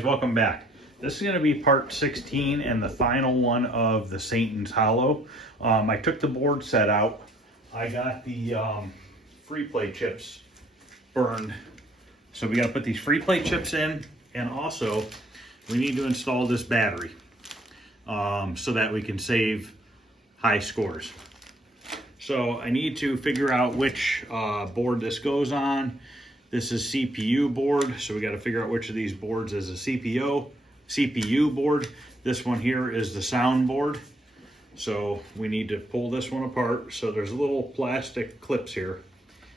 guys, welcome back. This is going to be part 16 and the final one of the Satan's Hollow. I took the board set out. I got the free play chips burned. So we got to put these free play chips in, and also we need to install this battery so that we can save high scores. So I need to figure out which board this goes on. This is CPU board, so we got to figure out which of these boards is a CPU board. This one here is the sound board. So we need to pull this one apart. So there's little plastic clips here.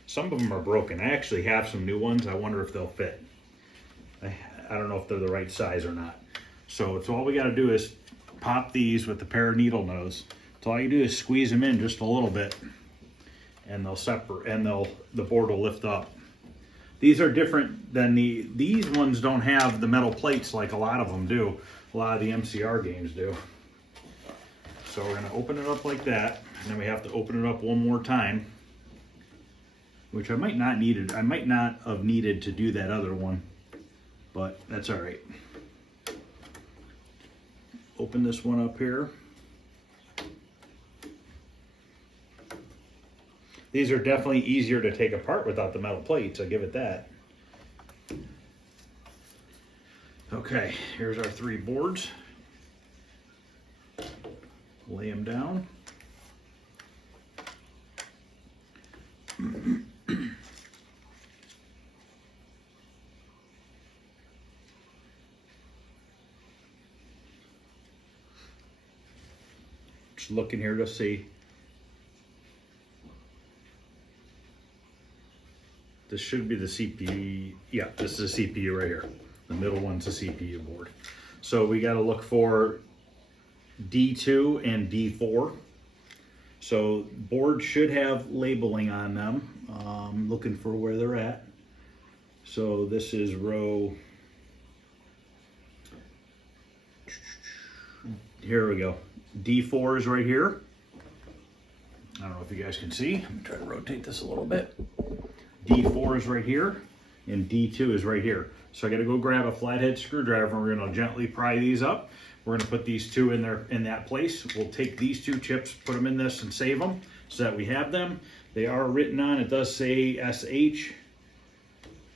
Some of them are broken. I actually have some new ones. I wonder if they'll fit. I don't know if they're the right size or not. So it's all we got to do is pop these with the pair of needle nose. So all you do is squeeze them in just a little bit, and they'll separate, and the board will lift up. These are different than these ones don't have the metal plates like a lot of them do. A lot of the MCR games do. So we're gonna open it up like that, and then we have to open it up one more time, which I might not have needed to do that other one, but that's all right. Open this one up here. These are definitely easier to take apart without the metal plates, I'll give it that. Okay, here's our three boards. Lay them down. Just looking here to see. This should be the CPU. Yeah, this is a CPU right here. The middle one's a CPU board. So we got to look for D2 and D4. So boards should have labeling on them. Looking for where they're at. So this is row. Here we go. D4 is right here. I don't know if you guys can see. I'm gonna try to rotate this a little bit. D4 is right here, and D2 is right here. So I got to go grab a flathead screwdriver, and we're going to gently pry these up. We're going to put these two in that place. We'll take these two chips, put them in this, and save them so that we have them. They are written on. It does say SH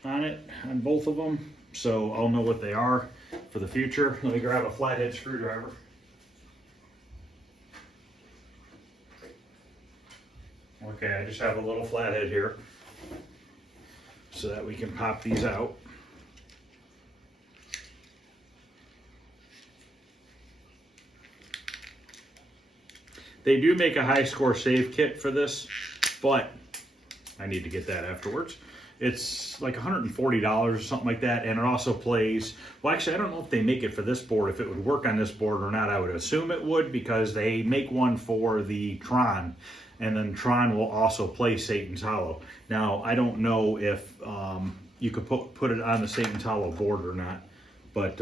on it, on both of them. So I'll know what they are for the future. Let me grab a flathead screwdriver. Okay, I just have a little flathead here, so that we can pop these out. They do make a high score save kit for this, but I need to get that afterwards. It's like $140 or something like that, and it also plays, well actually I don't know if they make it for this board, if it would work on this board or not. I would assume it would, because they make one for the Tron, and then Tron will also play Satan's Hollow. Now, I don't know if you could put it on the Satan's Hollow board or not, but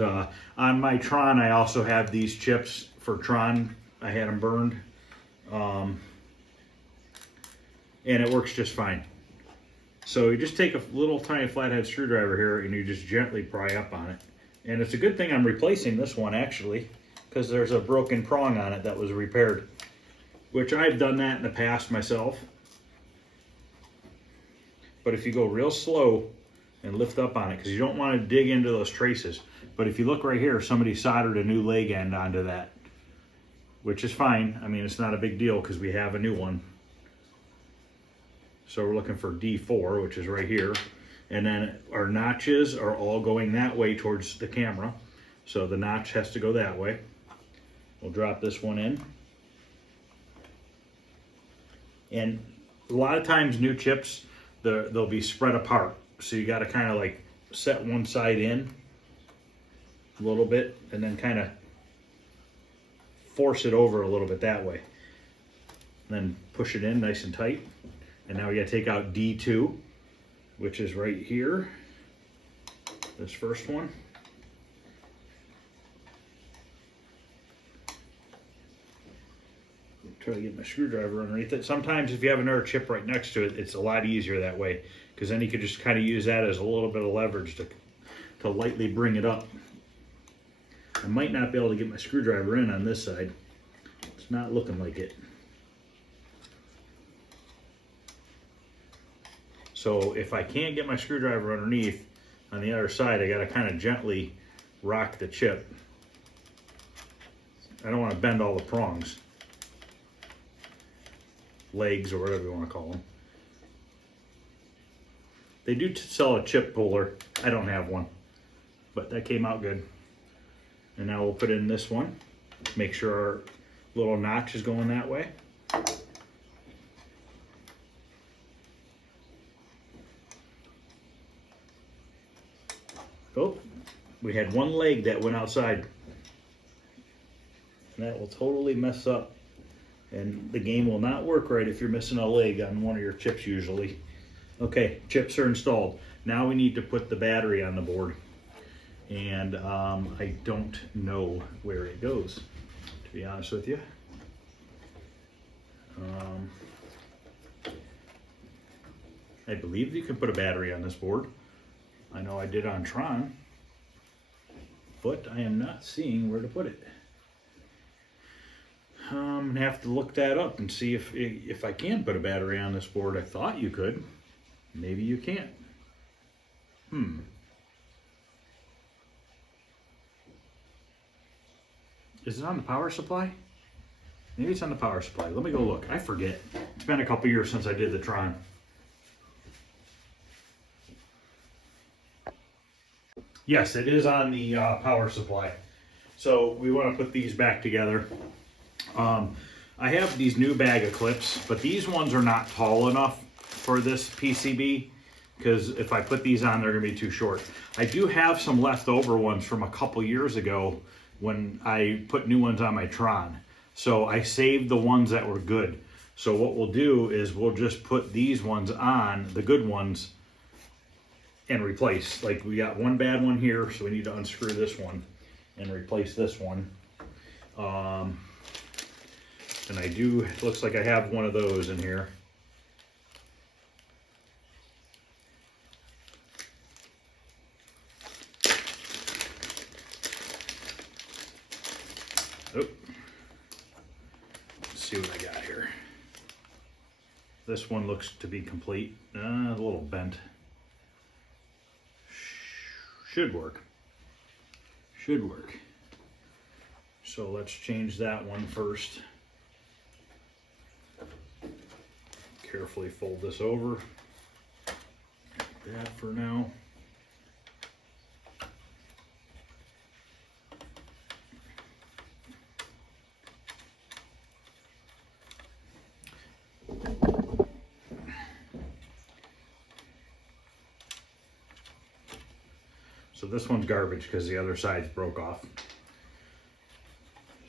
on my Tron, I also have these chips for Tron. I had them burned, and it works just fine. So you just take a little tiny flathead screwdriver here, and you just gently pry up on it. And it's a good thing I'm replacing this one, actually, because there's a broken prong on it that was repaired, which I've done that in the past myself. But if you go real slow and lift up on it, because you don't want to dig into those traces. But if you look right here, somebody soldered a new leg end onto that, which is fine. I mean, it's not a big deal because we have a new one. So we're looking for D4, which is right here. And then our notches are all going that way towards the camera. So the notch has to go that way. We'll drop this one in. And a lot of times new chips, they'll be spread apart. So you got to kind of like set one side in a little bit and then kind of force it over a little bit that way. And then push it in nice and tight. And now we got to take out D2, which is right here. This first one. Try to get my screwdriver underneath it. Sometimes if you have another chip right next to it, it's a lot easier that way, because then you could just kind of use that as a little bit of leverage to lightly bring it up. I might not be able to get my screwdriver in on this side. It's not looking like it. So if I can't get my screwdriver underneath on the other side, I gotta kind of gently rock the chip. I don't want to bend all the prongs, legs, or whatever you want to call them. They do sell a chip puller. I don't have one, but that came out good. And now we'll put in this one. Make sure our little notch is going that way. Oh, we had one leg that went outside. And that will totally mess up. And the game will not work right if you're missing a leg on one of your chips usually. Okay, chips are installed. Now we need to put the battery on the board. And I don't know where it goes, to be honest with you. I believe you can put a battery on this board. I know I did on Tron, but I am not seeing where to put it. I'm gonna have to look that up and see if I can put a battery on this board. I thought you could. Maybe you can't. Is it on the power supply? Maybe it's on the power supply. Let me go look. I forget. It's been a couple years since I did the Tron. Yes, it is on the power supply. So we want to put these back together. I have these new bag of clips, but these ones are not tall enough for this PCB, because if I put these on, they're going to be too short. I do have some leftover ones from a couple years ago when I put new ones on my Tron. So I saved the ones that were good. So what we'll do is we'll just put these ones on, the good ones, and replace. Like, we got one bad one here, so we need to unscrew this one and replace this one. And I do, it looks like I have one of those in here. Oh. Let's see what I got here. This one looks to be complete. A little bent. Should work. Should work. So let's change that one first. Carefully fold this over. That for now. So this one's garbage because the other side's broke off.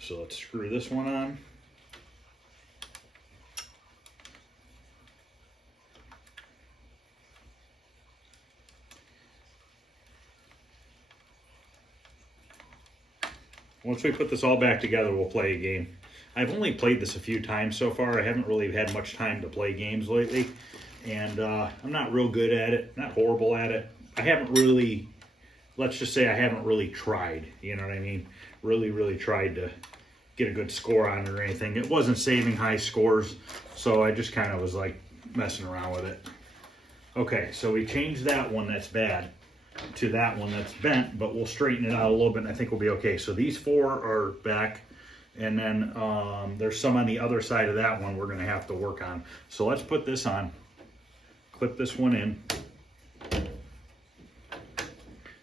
So let's screw this one on. Once we put this all back together, we'll play a game. I've only played this a few times so far. I haven't really had much time to play games lately. And I'm not real good at it, not horrible at it. I haven't really, let's just say I haven't really tried, you know what I mean? Really tried to get a good score on it or anything. It wasn't saving high scores, so I just kind of was like messing around with it. Okay, so we changed that one that's bad to that one that's bent, but we'll straighten it out a little bit and I think we'll be okay. So these four are back, and then there's some on the other side of that one we're gonna have to work on. So let's put this on, clip this one in.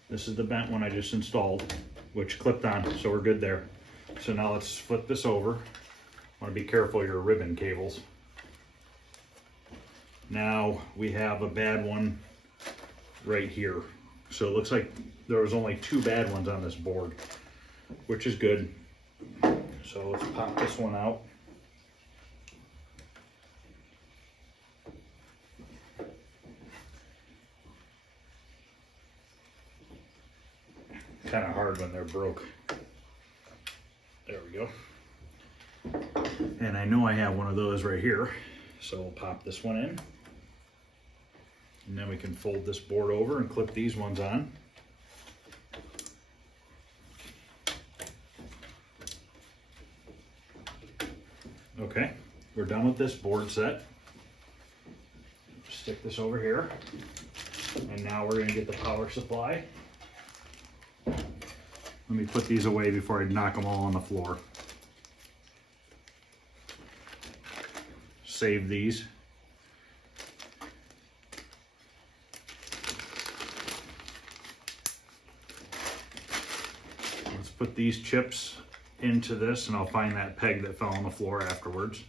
This is the bent one I just installed, which clipped on, so we're good there. So now let's flip this over. Want to be careful of your ribbon cables. Now we have a bad one right here. So it looks like there was only two bad ones on this board, which is good. So let's pop this one out. Kind of hard when they're broke. There we go. And I know I have one of those right here. So we'll pop this one in. And then we can fold this board over and clip these ones on. Okay, we're done with this board set. Stick this over here. And now we're gonna get the power supply. Let me put these away before I knock them all on the floor. Save these. Let's put these chips into this, and I'll find that peg that fell on the floor afterwards.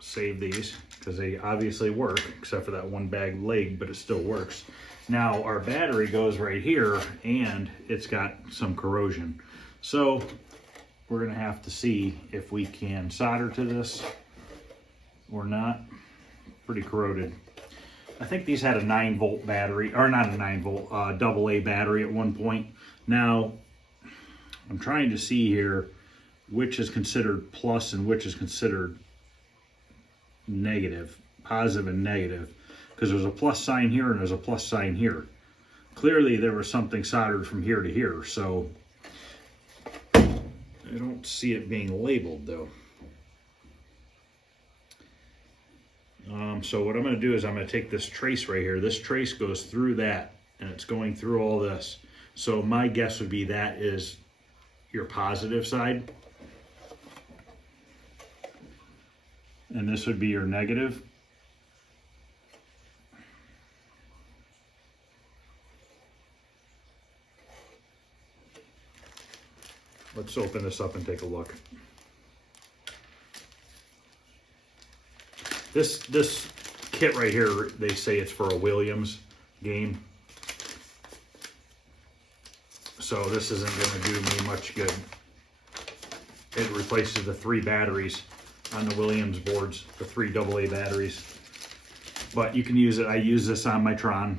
Save these, because they obviously work, except for that one bag leg, but it still works. Now our battery goes right here, and it's got some corrosion. So we're gonna have to see if we can solder to this or not. Pretty corroded. I think these had a 9-volt battery, or not a 9-volt, AA battery at one point. Now, I'm trying to see here which is considered plus and which is considered negative, positive and negative, because there's a plus sign here and there's a plus sign here. Clearly there was something soldered from here to here, so I don't see it being labeled though. So what I'm going to do is I'm going to take this trace right here. This trace goes through that, and it's going through all this. So my guess would be that is your positive side, and this would be your negative. Let's open this up and take a look. This kit right here, they say it's for a Williams game. So this isn't going to do me much good. It replaces the 3 batteries on the Williams boards, the 3 AA batteries. But you can use it. I use this on my Tron.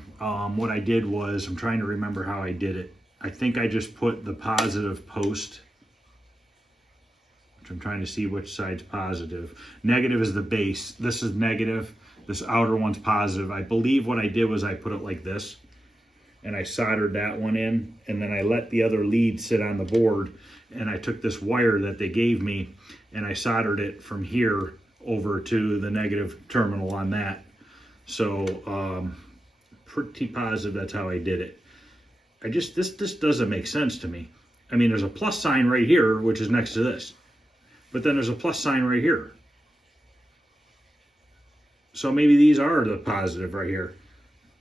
What I did was, I'm trying to remember how I did it. I think I just put the positive post, which I'm trying to see which side's positive. Negative is the base. This is negative. This outer one's positive. I believe what I did was I put it like this, and I soldered that one in, and then I let the other lead sit on the board, and I took this wire that they gave me and I soldered it from here over to the negative terminal on that. So pretty positive that's how I did it. This doesn't make sense to me. I mean, there's a plus sign right here, which is next to this, but then there's a plus sign right here. So maybe these are the positive right here,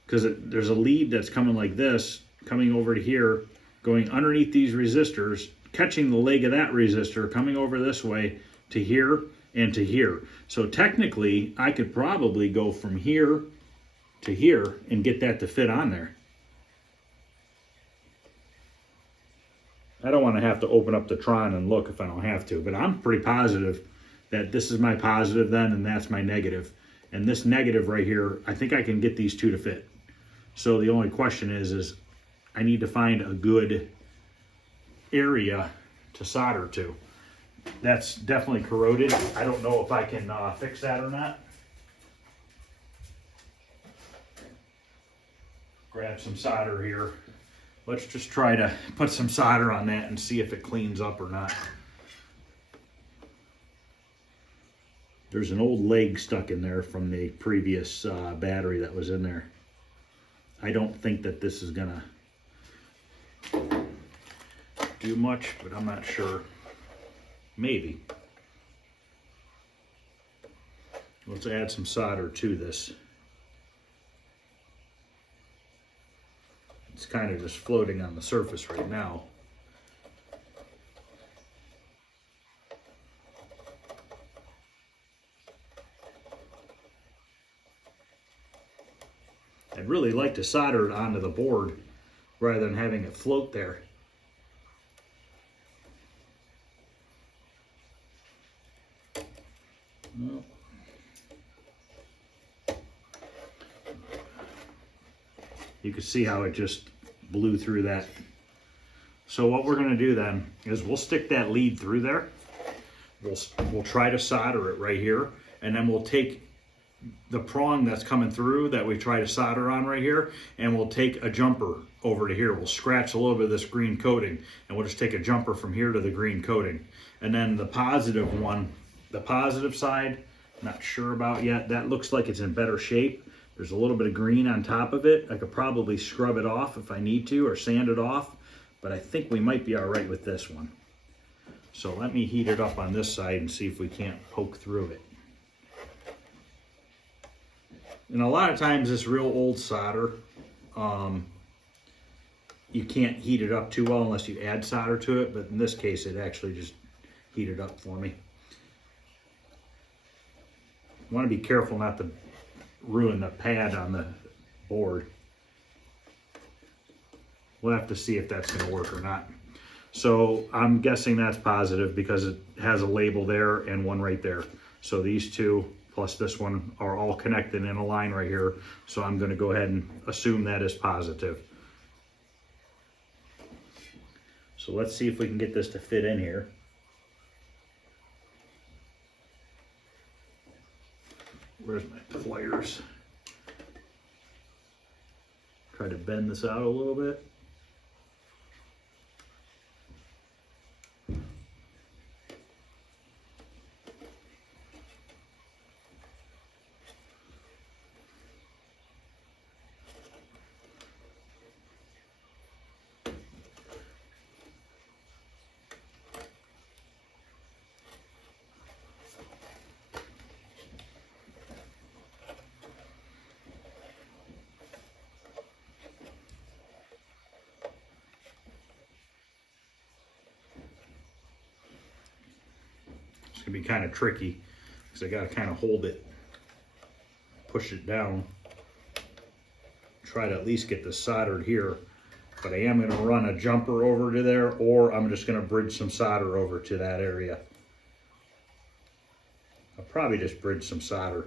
because there's a lead that's coming like this, coming over to here, going underneath these resistors, catching the leg of that resistor, coming over this way to here and to here. So technically, I could probably go from here to here and get that to fit on there. I don't want to have to open up the Tron and look if I don't have to, but I'm pretty positive that this is my positive then, and that's my negative. And this negative right here, I think I can get these two to fit. So the only question is I need to find a good area to solder to. That's definitely corroded. I don't know if I can fix that or not. Grab some solder here. Let's just try to put some solder on that and see if it cleans up or not. There's an old leg stuck in there from the previous battery that was in there. I don't think that this is gonna do much, but I'm not sure. Maybe. Let's add some solder to this. It's kind of just floating on the surface right now. I'd really like to solder it onto the board rather than having it float there. Well, you can see how it just blew through that. So what we're going to do then is we'll stick that lead through there. We'll try to solder it right here, and then we'll take the prong that's coming through that we try to solder on right here, and we'll take a jumper over to here. We'll scratch a little bit of this green coating, and we'll just take a jumper from here to the green coating. And then the positive one, The positive side, not sure about yet. That looks like it's in better shape. There's a little bit of green on top of it. I could probably scrub it off if I need to, or sand it off, but I think we might be all right with this one. So let me heat it up on this side and see if we can't poke through it. And a lot of times this real old solder, you can't heat it up too well unless you add solder to it, but in this case it actually just heated up for me. I want to be careful not to ruin the pad on the board. We'll have to see if that's going to work or not. So I'm guessing that's positive because it has a label there and one right there. So these two plus this one are all connected in a line right here. So I'm going to go ahead and assume that is positive. So let's see if we can get this to fit in here. Where's my pliers? Try to bend this out a little bit. It's gonna be kind of tricky because I gotta kind of hold it, push it down, try to at least get this soldered here. But I am gonna run a jumper over to there, or I'm just gonna bridge some solder over to that area. I'll probably just bridge some solder.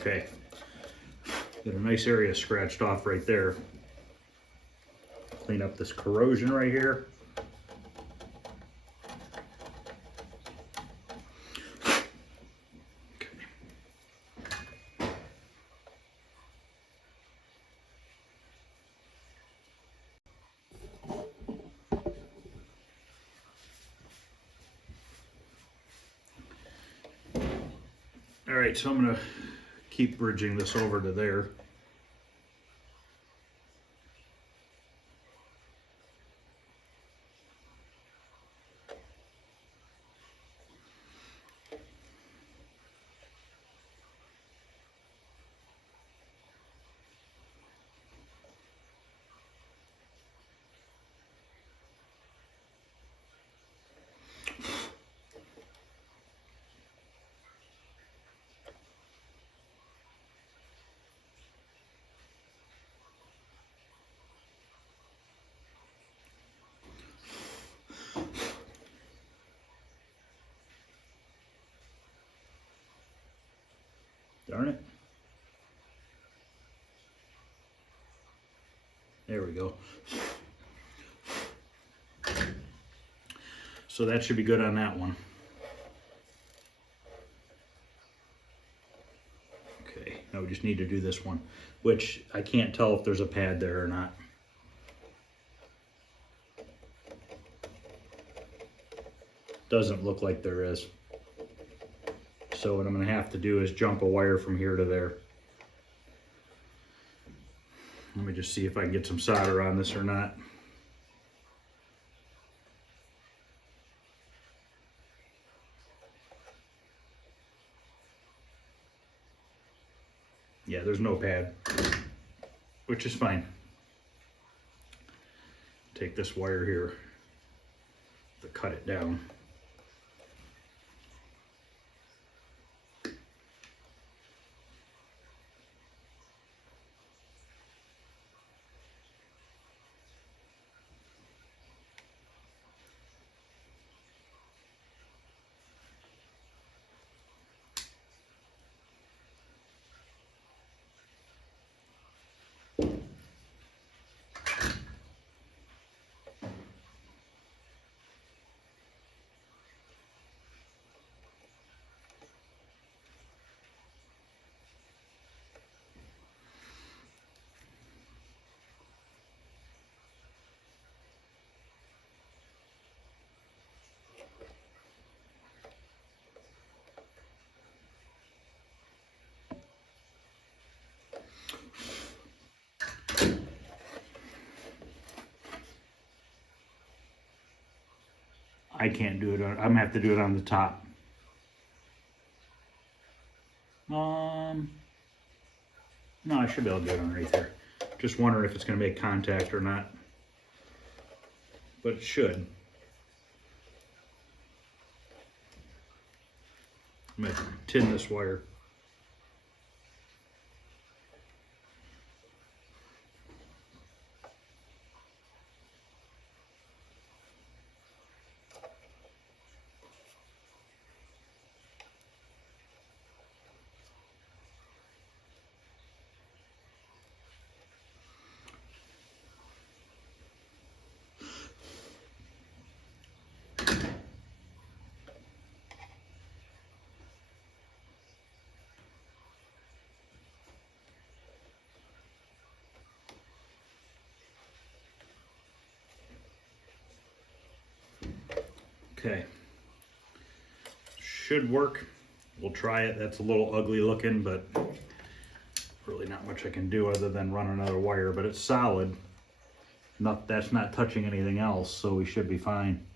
Okay, get a nice area scratched off right there. Clean up this corrosion right here. All right, so I'm gonna keep bridging this over to there. Darn it. There we go. So that should be good on that one. Okay, now we just need to do this one, which I can't tell if there's a pad there or not. Doesn't look like there is. So what I'm going to have to do is jump a wire from here to there. Let me just see if I can get some solder on this or not. Yeah, there's no pad, which is fine. Take this wire here to cut it down. I can't do it. I'm gonna have to do it on the top. No, I should be able to do it underneath there. Just wondering if it's gonna make contact or not. But it should. I'm gonna tin this wire. Okay, should work. We'll try it. That's a little ugly looking, but really not much I can do other than run another wire, but it's solid. That's not touching anything else, so we should be fine.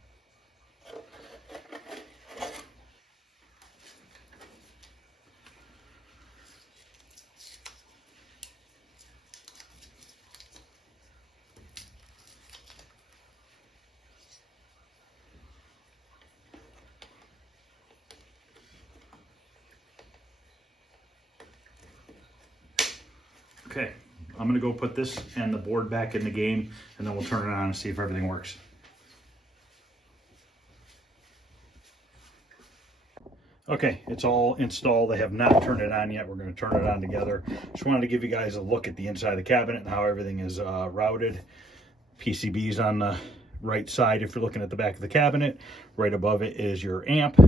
Okay, I'm gonna go put this and the board back in the game, and then we'll turn it on and see if everything works. Okay, it's all installed. I have not turned it on yet. We're gonna turn it on together. Just wanted to give you guys a look at the inside of the cabinet and how everything is routed. PCBs on the right side if you're looking at the back of the cabinet. Right above it is your amp.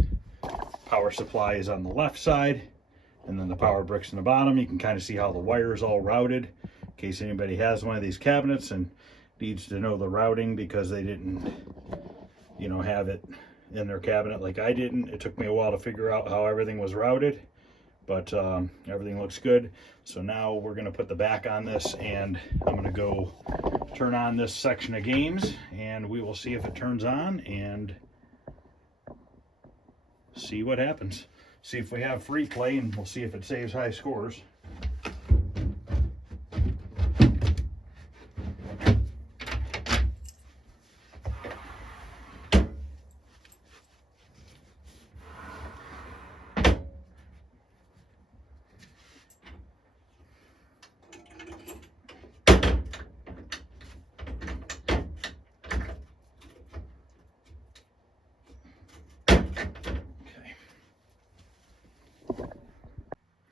Power supply is on the left side. And then the power bricks in the bottom. You can kind of see how the wire is all routed in case anybody has one of these cabinets and needs to know the routing because they didn't, you know, have it in their cabinet like I didn't. It took me a while to figure out how everything was routed, but everything looks good. So now we're going to put the back on this, and I'm going to go turn on this section of games, and we will see if it turns on and see what happens. See if we have free play, and we'll see if it saves high scores.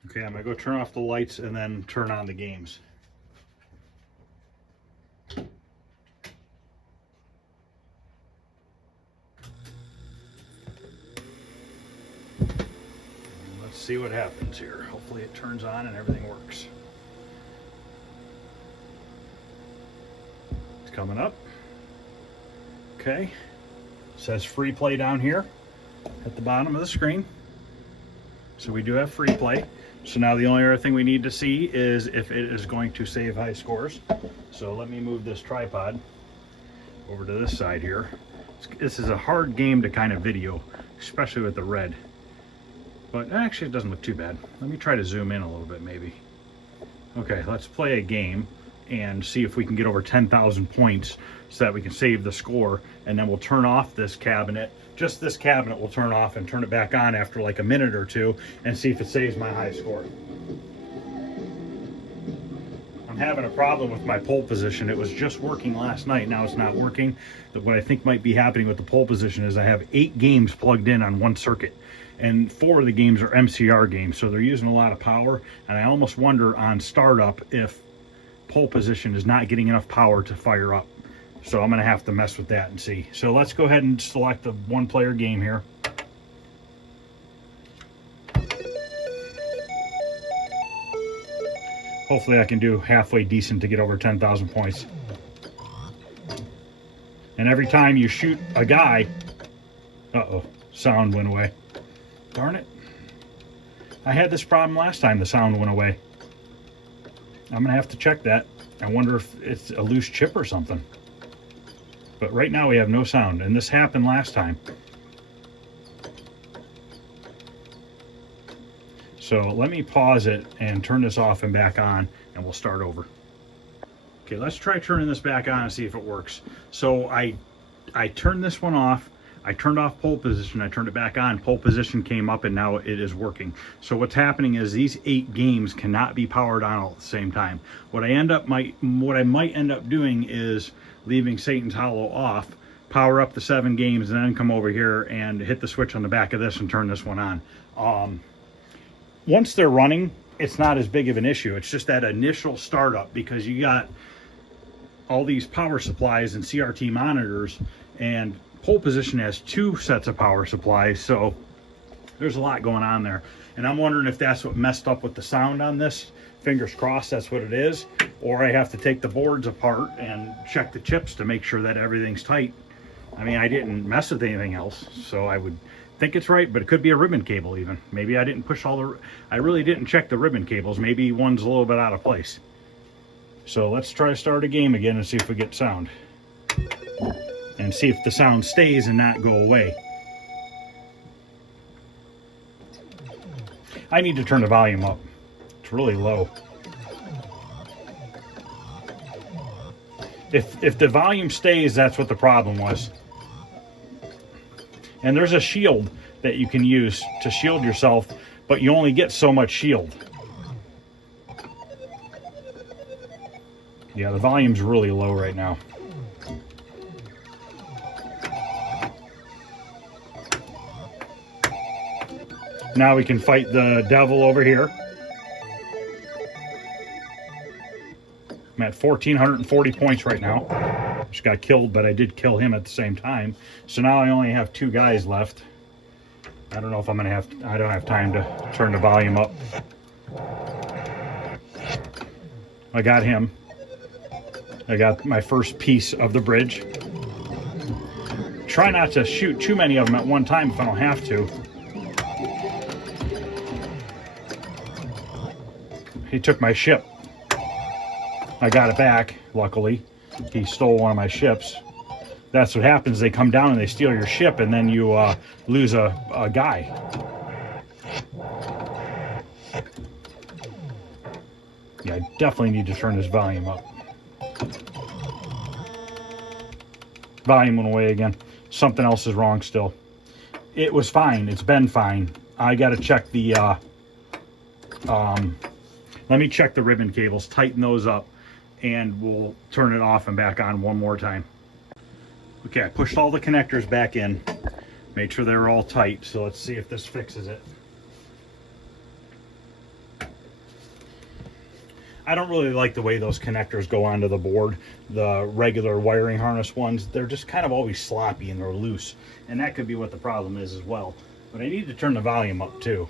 Okay, I'm gonna go turn off the lights and then turn on the games. Let's see what happens here. Hopefully it turns on and everything works. It's coming up. Okay, it says free play down here at the bottom of the screen. So we do have free play. So now the only other thing we need to see is if it is going to save high scores. So let me move this tripod over to this side here. This is a hard game to kind of video, especially with the red. But actually it doesn't look too bad. Let me try to zoom in a little bit maybe. Okay, let's play a game and see if we can get over 10,000 points so that we can save the score, and then we'll turn off this cabinet. Just this cabinet will turn off and turn it back on after like a minute or two and see if it saves my high score. I'm having a problem with my pole position. It was just working last night, now it's not working. But what I think might be happening with the pole position is I have 8 games plugged in on one circuit, and 4 of the games are MCR games, so they're using a lot of power, and I almost wonder on startup if pole position is not getting enough power to fire up. So I'm going to have to mess with that and see. So let's go ahead and select the one-player game here. Hopefully I can do halfway decent to get over 10,000 points. And every time you shoot a guy... Uh-oh, sound went away. Darn it. I had this problem last time the sound went away. I'm going to have to check that. I wonder if it's a loose chip or something. But right now we have no sound, and this happened last time. So let me pause it and turn this off and back on, and we'll start over. Okay, let's try turning this back on and see if it works. So I turned this one off. I turned off pole position. I turned it back on. Pole position came up, and now it is working. So what's happening is these 8 games cannot be powered on all at the same time. What I might end up doing is leaving Satan's Hollow off, power up the 7 games, and then come over here and hit the switch on the back of this and turn this one on. Once they're running, it's not as big of an issue. It's just that initial startup, because you got all these power supplies and CRT monitors, and pole position has 2 sets of power supplies, so there's a lot going on there. And I'm wondering if that's what messed up with the sound on this. Fingers crossed that's what it is. Or I have to take the boards apart and check the chips to make sure that everything's tight. I mean, I didn't mess with anything else, so I would think it's right, but it could be a ribbon cable even. Maybe I didn't push I really didn't check the ribbon cables. Maybe one's a little bit out of place. So let's try to start a game again and see if we get sound. And see if the sound stays and not go away. I need to turn the volume up. It's really low. If the volume stays, that's what the problem was. And there's a shield that you can use to shield yourself, but you only get so much shield. Yeah, the volume's really low right now. Now we can fight the devil over here. I'm at 1,440 points right now. Just got killed, but I did kill him at the same time. So now I only have 2 guys left. I don't know if I'm gonna have, I don't have time to turn the volume up. I got him. I got my first piece of the bridge. Try not to shoot too many of them at one time if I don't have to. He took my ship. I got it back, luckily. He stole one of my ships. That's what happens. They come down and they steal your ship, and then you lose a guy. Yeah, I definitely need to turn this volume up. Volume went away again. Something else is wrong still. It was fine. It's been fine. I got to check the... let me check the ribbon cables, tighten those up, and we'll turn it off and back on one more time. Okay, I pushed all the connectors back in, made sure they were all tight, so let's see if this fixes it. I don't really like the way those connectors go onto the board. The regular wiring harness ones, they're just kind of always sloppy and they're loose. And that could be what the problem is as well. But I need to turn the volume up too.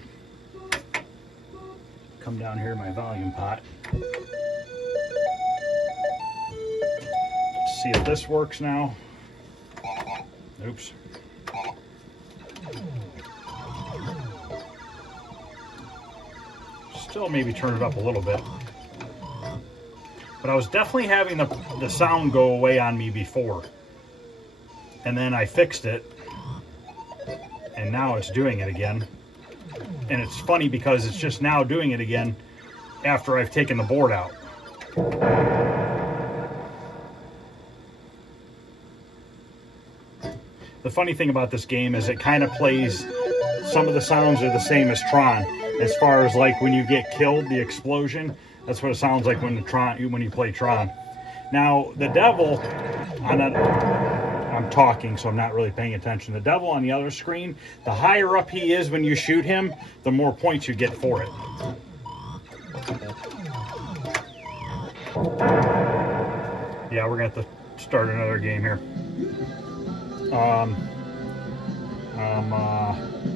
Come down here to my volume pot. Let's see if this works now. Oops. Still maybe turn it up a little bit. But I was definitely having the sound go away on me before. And then I fixed it. And now it's doing it again. And it's funny because it's just now doing it again after I've taken the board out. The funny thing about this game is it kind of plays, some of the sounds are the same as Tron. As far as like when you get killed, the explosion, that's what it sounds like when you play Tron. Now, the devil, I'm talking, so I'm not really paying attention. The devil on the other screen, the higher up he is when you shoot him, the more points you get for it. Yeah, we're going to have to start another game here.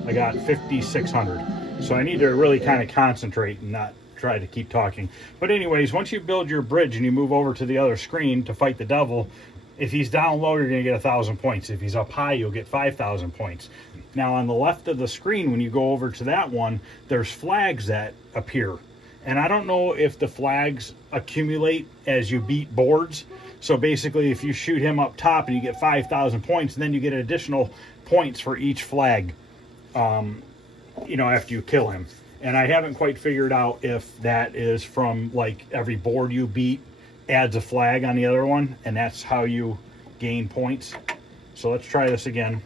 I got 5,600. So I need to really kind of concentrate and not try to keep talking. But anyways, once you build your bridge and you move over to the other screen to fight the devil, if he's down low, you're going to get 1,000 points. If he's up high, you'll get 5,000 points. Now on the left of the screen, when you go over to that one, there's flags that appear. And I don't know if the flags accumulate as you beat boards, So basically, if you shoot him up top and you get 5,000 points, then you get additional points for each flag, you know, after you kill him. And I haven't quite figured out if that is from, like, every board you beat adds a flag on the other one, and that's how you gain points. So let's try this again.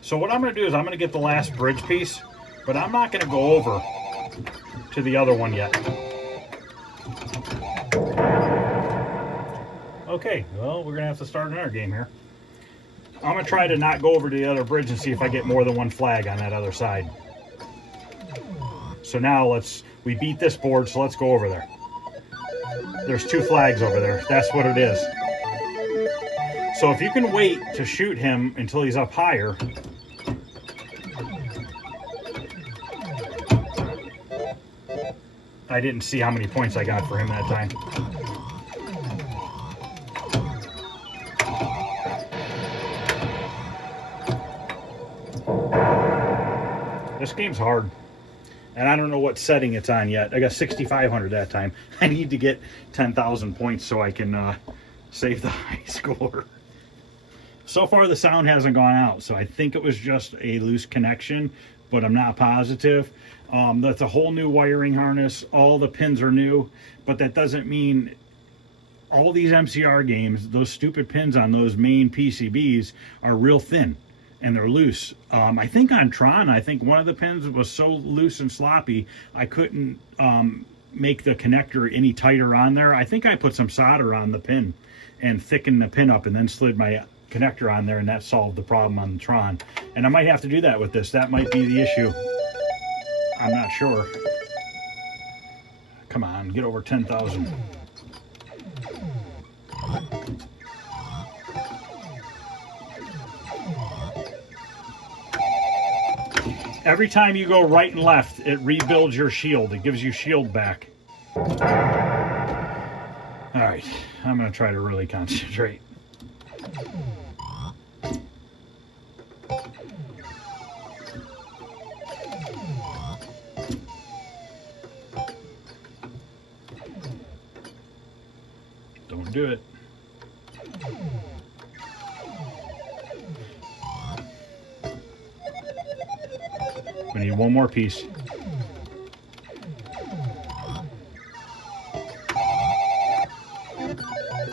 So what I'm going to do is I'm going to get the last bridge piece, but I'm not going to go over to the other one yet. Okay, well, we're going to have to start another game here. I'm going to try to not go over to the other bridge and see if I get more than one flag on that other side. So now we beat this board, so let's go over there. There's 2 flags over there. That's what it is. So if you can wait to shoot him until he's up higher, I didn't see how many points I got for him that time. This game's hard. And I don't know what setting it's on yet. I got 6,500 that time. I need to get 10,000 points so I can save the high score. So far the sound hasn't gone out, so I think it was just a loose connection, but I'm not positive. That's a whole new wiring harness. All the pins are new, but that doesn't mean all these MCR games, those stupid pins on those main PCBs are real thin and they're loose. I think on Tron, I think one of the pins was so loose and sloppy, I couldn't make the connector any tighter on there. I think I put some solder on the pin and thickened the pin up and then slid my connector on there, and that solved the problem on the Tron. And I might have to do that with this. That might be the issue. I'm not sure. Come on, get over 10,000. Every time you go right and left, it rebuilds your shield. It gives you shield back. All right, I'm going to try to really concentrate. Don't do it. We need one more piece.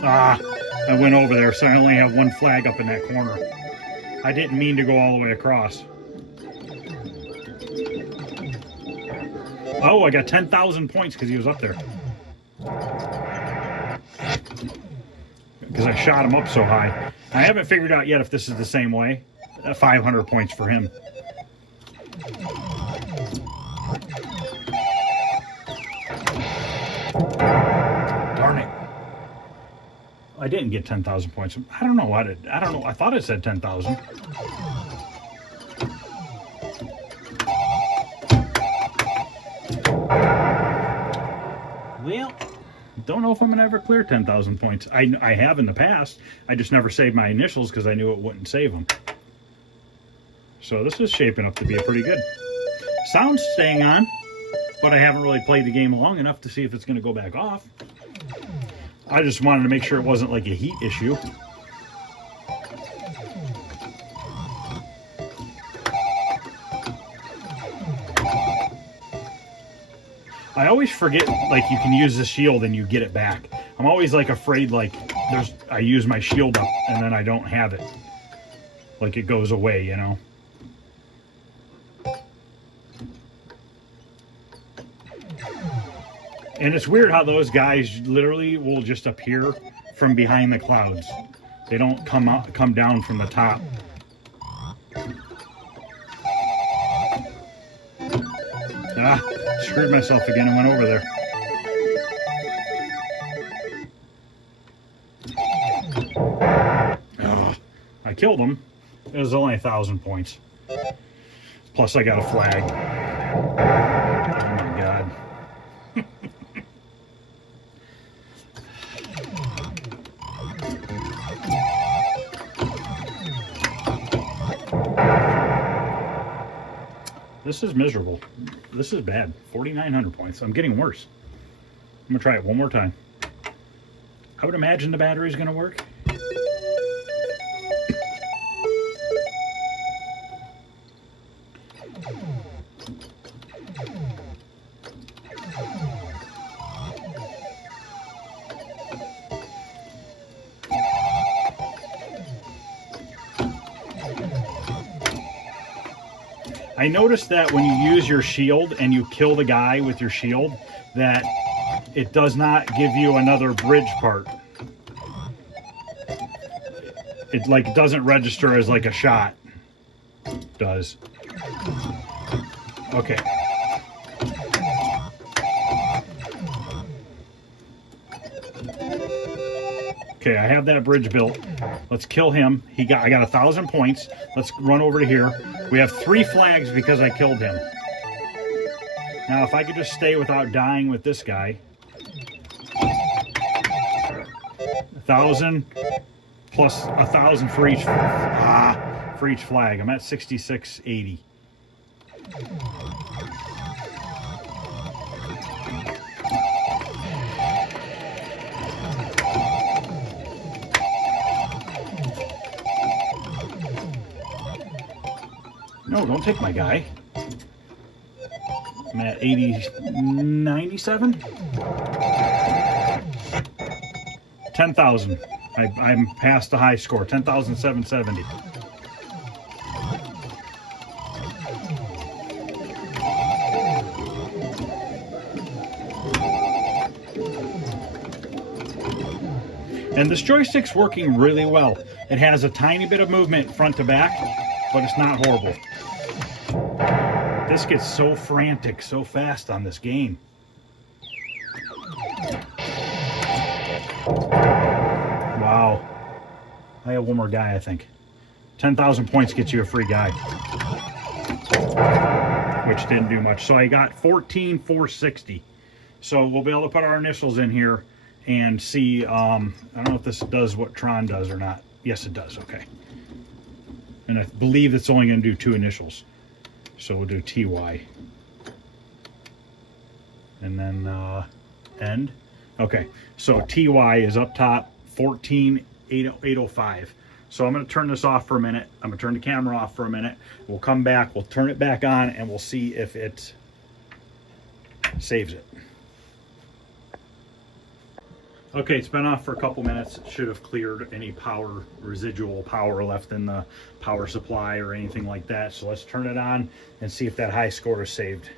Ah, I went over there, so I only have one flag up in that corner. I didn't mean to go all the way across. Oh, I got 10,000 points because he was up there. Because I shot him up so high. I haven't figured out yet if this is the same way. 500 points for him. Darn it. I didn't get 10,000 points. I don't know what it, I don't know. I thought it said 10,000. Well, don't know if I'm going to ever clear 10,000 points. I have in the past. I just never saved my initials because I knew it wouldn't save them. So this is shaping up to be a pretty good. Sound's staying on, but I haven't really played the game long enough to see if it's going to go back off. I just wanted to make sure it wasn't like a heat issue. I always forget, like, you can use the shield and you get it back. I'm always, like, afraid, like, I use my shield up and then I don't have it. Like, it goes away, you know? And it's weird how those guys literally will just appear from behind the clouds. They don't come down from the top. Ah, screwed myself again and went over there. killed him, it was only 1,000 points. Plus I got a flag. Oh my God. This is miserable. This is bad. 4,900 points. I'm getting worse. I'm gonna try it one more time. I would imagine the battery's gonna work. I noticed that when you use your shield and you kill the guy with your shield, that it does not give you another bridge part. It like doesn't register as like a shot does. Okay. Okay, I have that bridge built. Let's kill him. I got 1,000 points. Let's run over to here. We have 3 flags because I killed him. Now, if I could just stay without dying with this guy. 1,000 plus 1,000 for each flag. I'm at 6680. No, don't take my guy. I'm at 97? 10,000. I'm past the high score. 10,770. And this joystick's working really well. It has a tiny bit of movement front to back, but it's not horrible. This gets so frantic so fast on this game. Wow. I have one more guy, I think. 10,000 points gets you a free guy. Which didn't do much. So I got 14,460. So we'll be able to put our initials in here and see. I don't know if this does what Tron does or not. Yes, it does. Okay. And I believe it's only going to do 2 initials. So we'll do TY. And then end. Okay, so TY is up top, 14,805. So I'm going to turn this off for a minute. I'm going to turn the camera off for a minute. We'll come back, we'll turn it back on, and we'll see if it saves it. Okay, it's been off for a couple minutes. It should have cleared any residual power left in the power supply or anything like that. So let's turn it on and see if that high score is saved.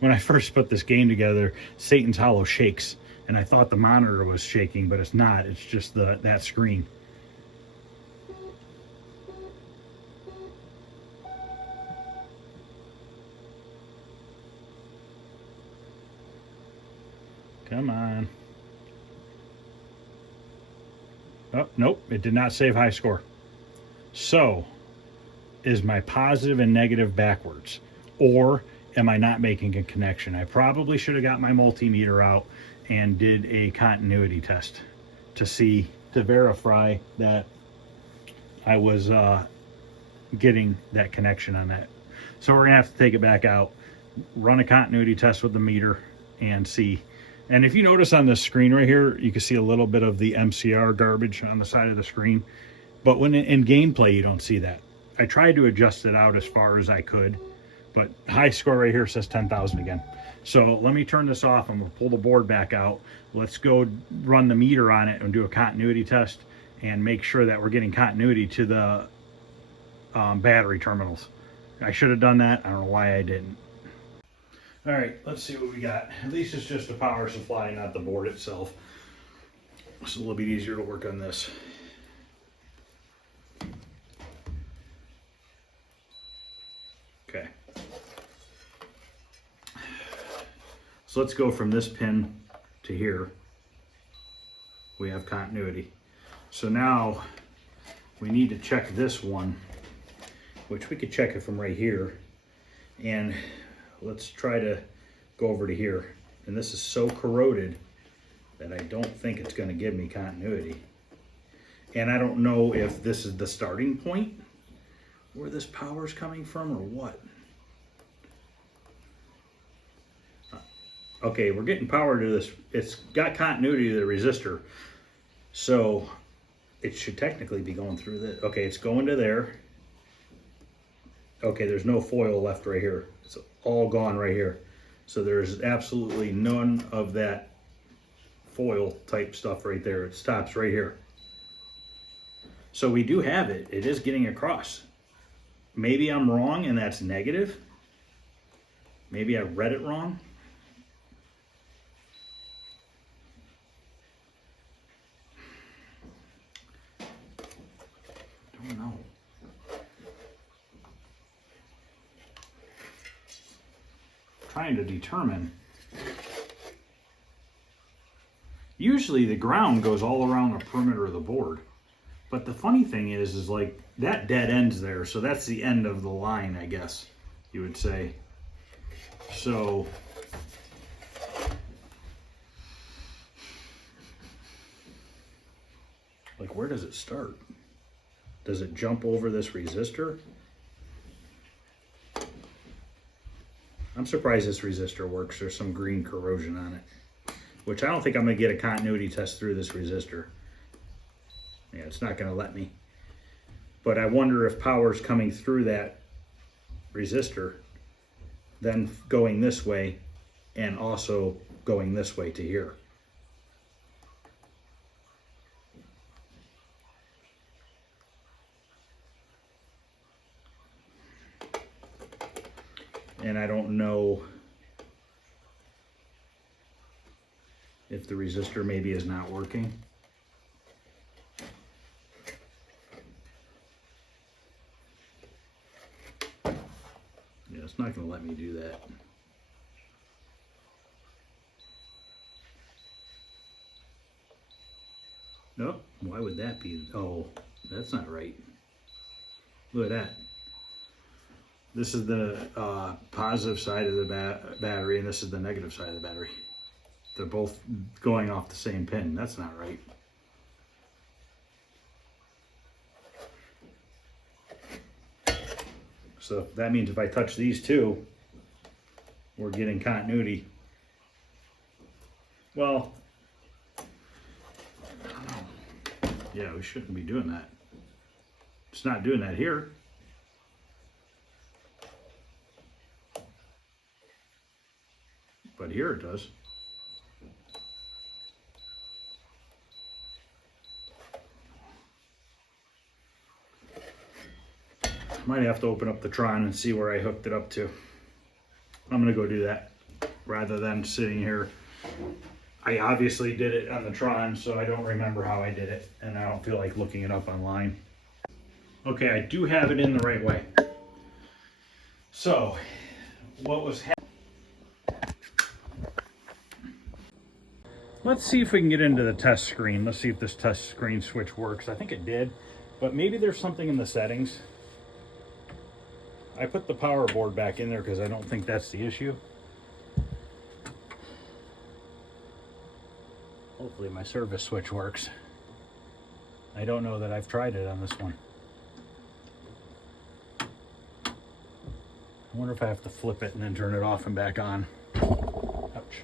When I first put this game together, Satan's Hollow shakes. And I thought the monitor was shaking, but it's not. It's just that screen. Come on. Oh, nope. It did not save high score. So, is my positive and negative backwards? Or am I not making a connection? I probably should have got my multimeter out and did a continuity test to verify that I was getting that connection on that. So we're gonna have to take it back out, run a continuity test with the meter and see. And if you notice on the screen right here, you can see a little bit of the MCR garbage on the side of the screen. But when in gameplay, you don't see that. I tried to adjust it out as far as I could, but high score right here says 10,000 again. So let me turn this off. I'm going to pull the board back out. Let's go run the meter on it and do a continuity test and make sure that we're getting continuity to the battery terminals. I should have done that. I don't know why I didn't. All right, let's see what we got. At least it's just the power supply, not the board itself. It's a little bit easier to work on this. Okay. So let's go from this pin to here. We have continuity. So now we need to check this one, which we could check it from right here. And let's try to go over to here. And this is so corroded that I don't think it's going to give me continuity. And I don't know if this is the starting point where this power is coming from or what. Okay, we're getting power to this. It's got continuity to the resistor. So it should technically be going through this. Okay, it's going to there. Okay, there's no foil left right here. It's all gone right here. So there's absolutely none of that foil type stuff right there. It stops right here. So we do have it. It is getting across. Maybe I'm wrong and that's negative. Maybe I read it wrong. Don't know. Trying to determine. Usually the ground goes all around the perimeter of the board. But the funny thing is like that dead ends there. So that's the end of the line, I guess you would say. So like, where does it start? Does it jump over this resistor? I'm surprised this resistor works. There's some green corrosion on it, which I don't think I'm gonna get a continuity test through this resistor. Yeah, it's not gonna let me. But I wonder if power's coming through that resistor, then going this way, and also going this way to here. And I don't know if the resistor maybe is not working. Yeah, it's not going to let me do that. Nope. Why would that be? Oh, that's not right. Look at that. This is the positive side of the battery, and this is the negative side of the battery. They're both going off the same pin. That's not right. So that means if I touch these two, we're getting continuity. Well, I don't know. Yeah, we shouldn't be doing that. It's not doing that here. But here it does. Might have to open up the Tron and see where I hooked it up to. I'm gonna go do that rather than sitting here. I obviously did it on the Tron, so I don't remember how I did it, and I don't feel like looking it up online. Okay, I do have it in the right way. So, what was happening? Let's see if we can get into the test screen. Let's see if this test screen switch works. I think it did, but maybe there's something in the settings. I put the power board back in there because I don't think that's the issue. Hopefully my service switch works. I don't know that I've tried it on this one. I wonder if I have to flip it and then turn it off and back on. Ouch.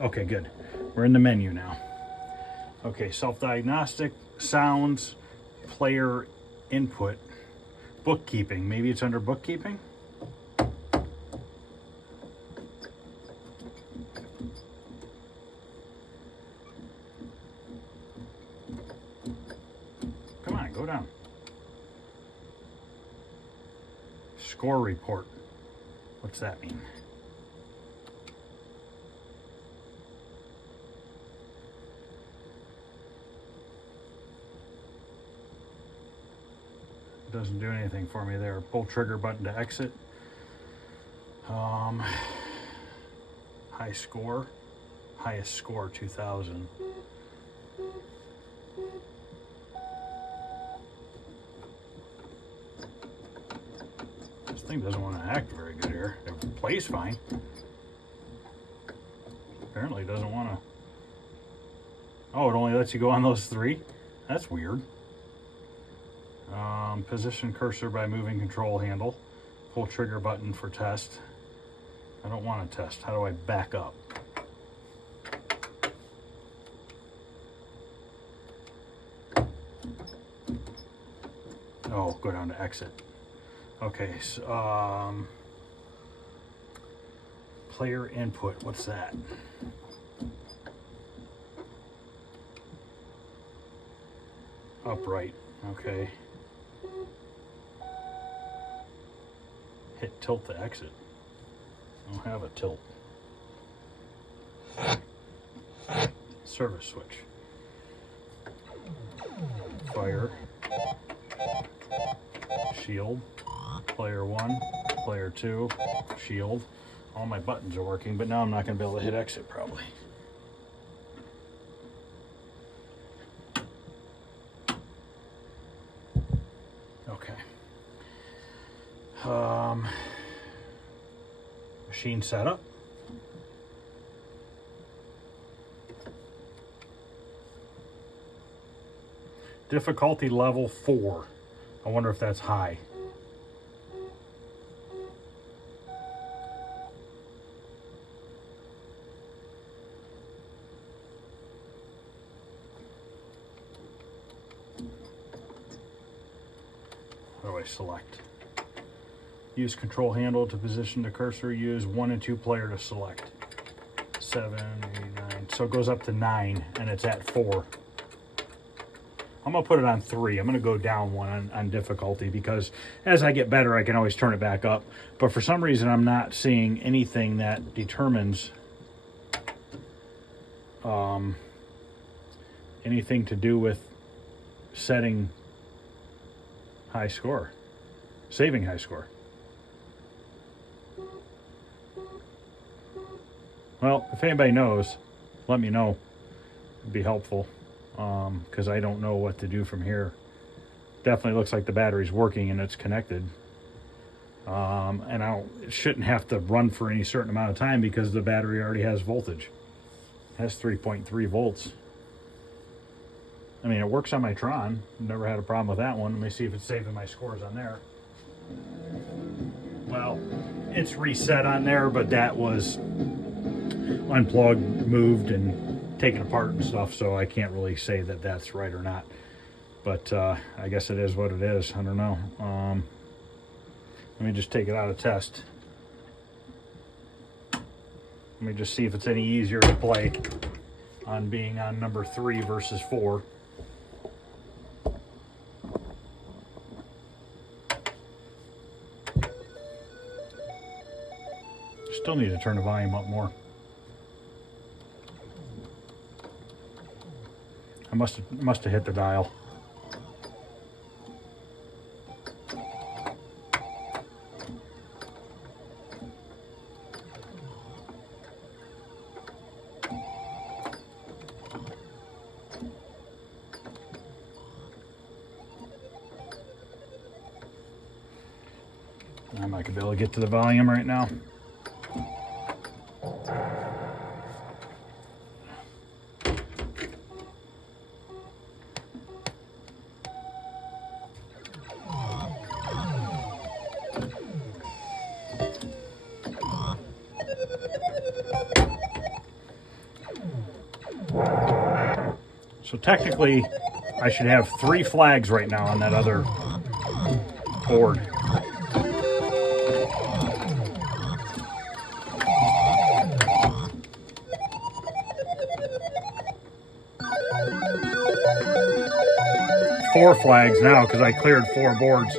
Okay, good. We're in the menu now. Okay, self-diagnostic, sounds, player input, bookkeeping. Maybe it's under bookkeeping? Come on, go down. Score report. What's that mean? Doesn't do anything for me there. Pull trigger button to exit. High score. Highest score 2000. This thing doesn't want to act very good here. It plays fine. Apparently it doesn't want to. Oh, it only lets you go on those 3? That's weird. Position cursor by moving control handle. Pull trigger button for test. I don't want to test. How do I back up? Oh, go down to exit. Okay, so, player input, what's that? Upright, okay. Hit tilt to exit. I don't have a tilt. Service switch. Fire. Shield. Player 1, player 2, shield. All my buttons are working, but now I'm not going to be able to hit exit probably. Okay. Machine setup. Difficulty level 4. I wonder if that's high. What do I select? Use control handle to position the cursor. Use 1 and 2 player to select. 7, 8, 9. So it goes up to 9 and it's at 4. I'm going to put it on 3. I'm going to go down 1 on difficulty because as I get better, I can always turn it back up. But for some reason, I'm not seeing anything that determines anything to do with setting high score, saving high score. Well, if anybody knows, let me know. It'd be helpful. Because I don't know what to do from here. Definitely looks like the battery's working and it's connected. And it shouldn't have to run for any certain amount of time because the battery already has voltage. It has 3.3 volts. I mean, it works on my Tron. Never had a problem with that one. Let me see if it's saving my scores on there. Well, it's reset on there, but that was unplugged, moved, and taken apart and stuff, so I can't really say that that's right or not. But I guess it is what it is. I don't know. Let me just take it out of test. Let me just see if it's any easier to play on being on number 3 versus 4. Still need to turn the volume up more. I must have hit the dial. I might be able to get to the volume right now. So technically, I should have 3 flags right now on that other board. Four flags now because I cleared 4 boards.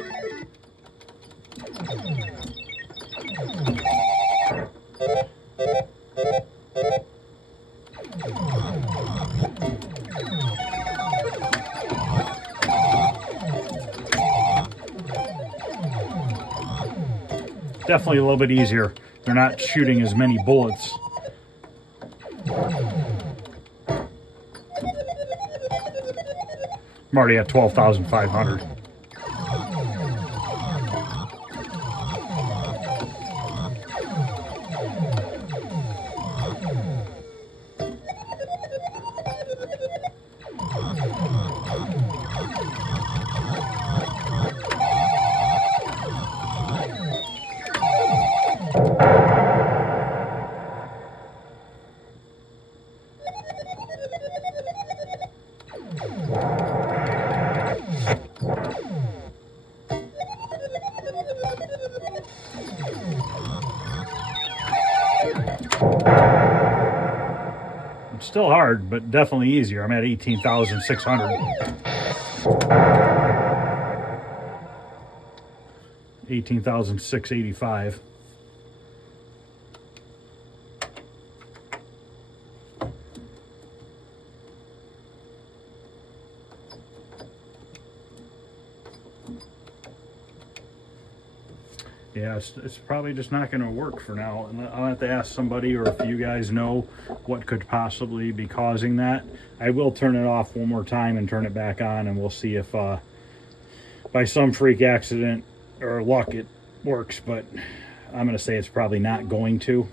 definitely a little bit easier. They're not shooting as many bullets. I'm already at 12,500. It's still hard, but definitely easier. I'm at 18,600. 18,685. Yeah, it's probably just not going to work for now. And I'll have to ask somebody, or if you guys know what could possibly be causing that. I will turn it off one more time and turn it back on, and we'll see if by some freak accident or luck it works, but I'm going to say it's probably not going to.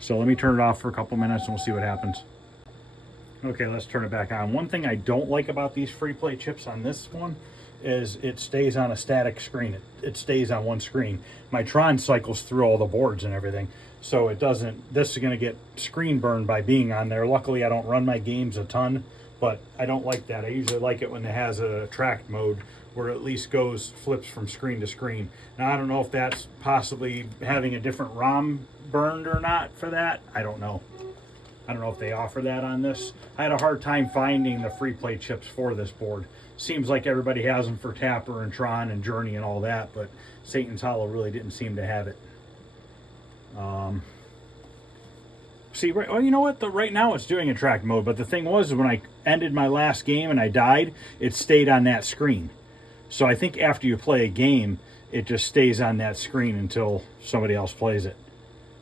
So let me turn it off for a couple minutes and we'll see what happens. Okay, let's turn it back on. One thing I don't like about these free play chips on this one is it stays on a static screen. It stays on one screen. My Tron cycles through all the boards and everything, so it doesn't. This is going to get screen burned by being on there. Luckily, I don't run my games a ton, but I don't like that. I usually like it when it has a track mode where it at least flips from screen to screen. Now, I don't know if that's possibly having a different ROM burned or not for that. I don't know. I don't know if they offer that on this. I had a hard time finding the free play chips for this board. Seems like everybody has them for Tapper and Tron and Journey and all that, but Satan's Hollow really didn't seem to have it. See, well, you know what? Right now it's doing a track mode, but the thing was, when I ended my last game and I died, it stayed on that screen. So I think after you play a game, it just stays on that screen until somebody else plays it.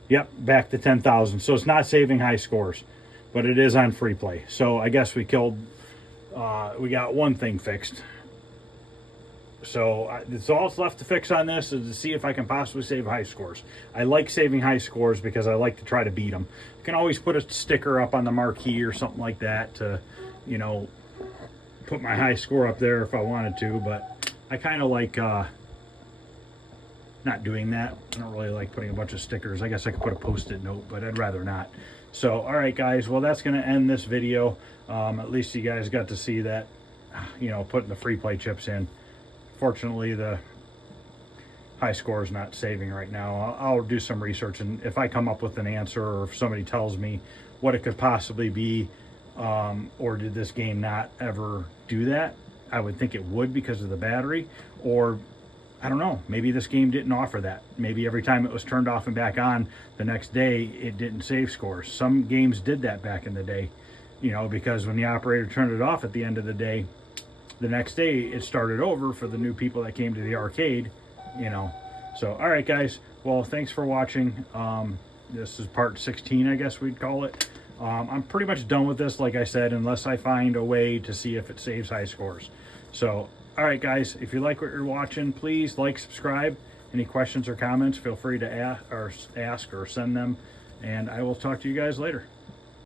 Yep, back to 10,000. So it's not saving high scores, but it is on free play. So I guess we got one thing fixed. So it's all that's left to fix on this is to see if I can possibly save high scores. I like saving high scores because I like to try to beat them. I can always put a sticker up on the marquee or something like that to, you know, put my high score up there if I wanted to, but I kind of like not doing that. I don't really like putting a bunch of stickers. I guess I could put a post-it note, but I'd rather not. So, all right, guys. Well, that's going to end this video. At least you guys got to see that, you know, putting the free play chips in. Fortunately, the high score is not saving right now. I'll do some research, and if I come up with an answer, or if somebody tells me what it could possibly be, or did this game not ever do that, I would think it would because of the battery, or I don't know, maybe this game didn't offer that. Maybe every time it was turned off and back on the next day, it didn't save scores. Some games did that back in the day, you know, because when the operator turned it off at the end of the day, the next day it started over for the new people that came to the arcade, you know. So, all right, guys. Well, thanks for watching. This is part 16, I guess we'd call it. I'm pretty much done with this, like I said, unless I find a way to see if it saves high scores. So, all right, guys, if you like what you're watching, please like, subscribe. Any questions or comments, feel free to ask or send them, and I will talk to you guys later.